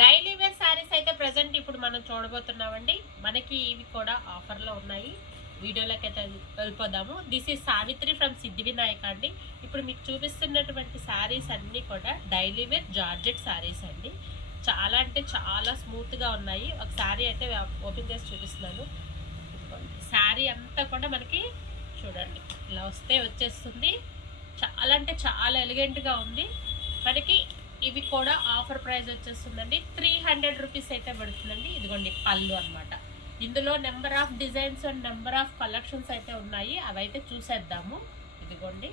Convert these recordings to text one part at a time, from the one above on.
Daily wear saris అయితే present ఇప్పుడు మనం చూడబోతున్నామండి. మనకి ఇవి కూడా ఆఫర్లో ఉన్నాయి. వీడియోలోకి అయితే వెళ్ళిపోదాము. దిస్ ఈజ్ సావిత్రి ఫ్రమ్ సిద్ధి వినాయక అండి. ఇప్పుడు మీకు చూపిస్తున్నటువంటి శారీస్ అన్నీ కూడా డైలీ వేర్ జార్జెట్ శారీస్ అండి. చాలా అంటే చాలా స్మూత్గా ఉన్నాయి. ఒక శారీ అయితే ఓపెన్ చేసి చూపిస్తున్నాను. శారీ అంతా కూడా మనకి చూడండి ఇలా వచ్చేస్తుంది. చాలా అంటే చాలా ఎలిగెంట్గా ఉంది. మనకి ఇవి కూడా ఆఫర్ ప్రైస్ వచ్చేస్తుందండి. 300 రూపీస్ అయితే పడుతుందండి. ఇదిగోండి పళ్ళు అనమాట. ఇందులో number of designs and number of collections అయితే ఉన్నాయి. అవైతే చూసేద్దాము. ఇదిగోండి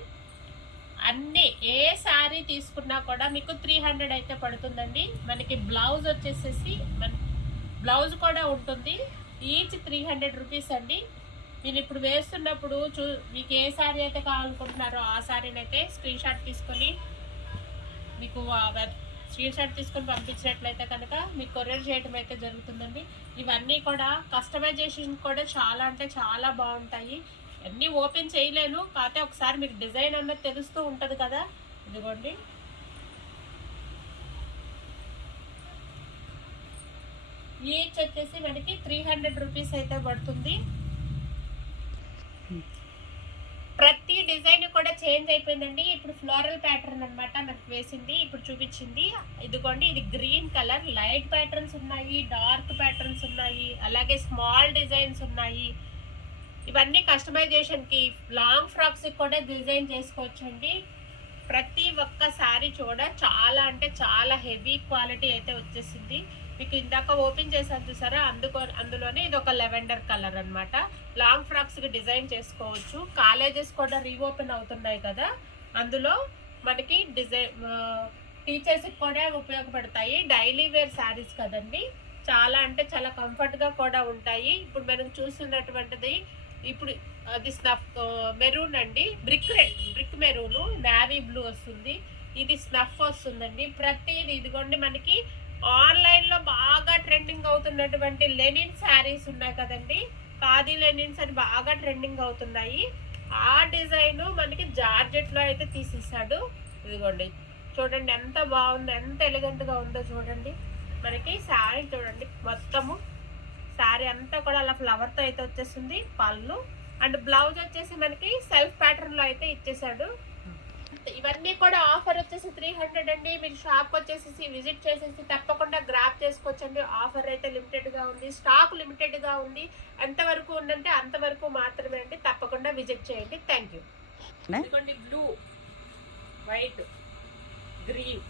అన్నీ ఏ శారీ తీసుకున్నా కూడా మీకు 300 అయితే పడుతుందండి. మనకి బ్లౌజ్ వచ్చేసేసి బ్లౌజ్ కూడా ఉంటుంది. ఈచ్ 300 రూపీస్ అండి. మీరు ఇప్పుడు వేస్తున్నప్పుడు మీకు ఏ శారీ అయితే కావాలనుకుంటున్నారో ఆ శారీని అయితే స్క్రీన్ షాట్ తీసుకొని మీకు పంపించినట్లయితే కనుక మీకు కొరియర్ చేయడం అయితే జరుగుతుందండి. ఇవన్నీ కూడా కస్టమైజేషన్ కూడా చాలా అంటే చాలా బాగుంటాయి. అన్నీ ఓపెన్ చేయలేను, కాకపోతే ఒకసారి మీకు డిజైన్ అన్నది తెలుస్తూ ఉంటుంది కదా. ఇదిగోండి ఈచ్ వచ్చేసి మనకి 300 రూపీస్ అయితే పడుతుంది. ప్రతి డిజైన్ కూడా చేంజ్ అయిపోయిందండి. ఇప్పుడు ఫ్లోరల్ ప్యాటర్న్ అనమాట మనకు వేసింది, ఇప్పుడు చూపించింది. ఇదిగోండి ఇది గ్రీన్ కలర్. లైట్ ప్యాటర్న్స్ ఉన్నాయి, డార్క్ ప్యాటర్న్స్ ఉన్నాయి, అలాగే స్మాల్ డిజైన్స్ ఉన్నాయి. ఇవన్నీ కస్టమైజేషన్కి లాంగ్ ఫ్రాక్స్కి కూడా డిజైన్ చేసుకోవచ్చండి. ప్రతి ఒక్క శారీ చాలా అంటే చాలా హెవీ క్వాలిటీ అయితే వచ్చేసింది. మీకు ఇందాక ఓపెన్ చేశాను చూసారా, అందులోనే ఇది ఒక లెవెండర్ కలర్ అనమాట. లాంగ్ ఫ్రాక్స్కి డిజైన్ చేసుకోవచ్చు. కాలేజెస్ కూడా రీఓపెన్ అవుతున్నాయి కదా, అందులో మనకి డిజైన్ టీచర్స్కి కూడా ఉపయోగపడతాయి. డైలీ వేర్ శారీస్ కదండి, చాలా అంటే చాలా కంఫర్ట్గా కూడా ఉంటాయి. ఇప్పుడు మనం చూస్తున్నటువంటిది ఇప్పుడు అది స్నఫ్ మెరూన్ అండి, బ్రిక్ మెరూను, నావీ బ్లూ వస్తుంది. ఇది స్నఫ్ వస్తుందండి. ప్రతిది ఇదిగోండి మనకి ఆన్లైన్లో బాగా ట్రెండింగ్ అవుతున్నటువంటి లెనిన్ శారీస్ ఉన్నాయి కదండి, ఖాదీ లెనిన్స్ అని బాగా ట్రెండింగ్ అవుతున్నాయి. ఆ డిజైన్ మనకి జార్జెట్లో అయితే తీసేసాడు. ఇదిగోండి చూడండి ఎంత బాగుందో, ఎంత ఎలిగెంట్గా ఉందో చూడండి. మనకి శారీ చూడండి, మొత్తము శారీ అంతా కూడా అలా ఫ్లవర్తో అయితే వచ్చేస్తుంది. పళ్ళు అండ్ బ్లౌజ్ వచ్చేసి మనకి సెల్ఫ్ ప్యాటర్న్లో అయితే ఇచ్చేసాడు. ఇవన్నీ కూడా ఆఫర్ వచ్చేసి 300 అండి. మీరు షాప్కి వచ్చేసి విజిట్ చేసేసి తప్పకుండా గ్రాప్ చేసుకోవచ్చండి. ఆఫర్ అయితే లిమిటెడ్గా ఉంది, స్టాక్ లిమిటెడ్గా ఉంది. ఎంతవరకు ఉందంటే అంతవరకు మాత్రమే అండి. తప్పకుండా విజిట్ చేయండి. Thank you. Blue, white, green